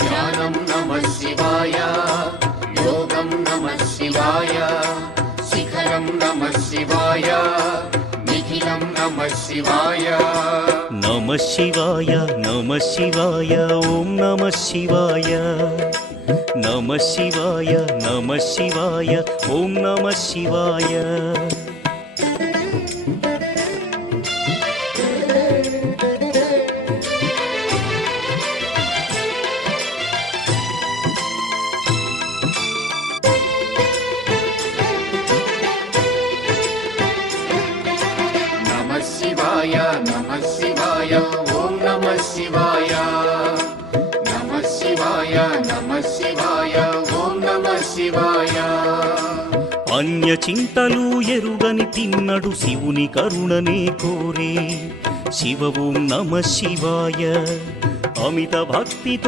ధ్యానం నమః శివాయ, యోగం నమః శివాయ, శిఖరం నమః శివాయ, నిఖిలం నమః శివాయ. నమః శివాయ నమః శివాయ ఓం నమః శివాయ. నమః శివాయ నమః శివాయ ఓం నమః శివాయ. నమః శివాయ నమః శివాయ ఓం నమః శివాయ. నమః శివాయ నమః శివాయ ఓం నమః శివాయ. అన్య చింతలు ఎరుగని తిన్నడు శివుని కరుణనే కోరే. శివ ఓం నమః శివాయ. అమిత భక్తితో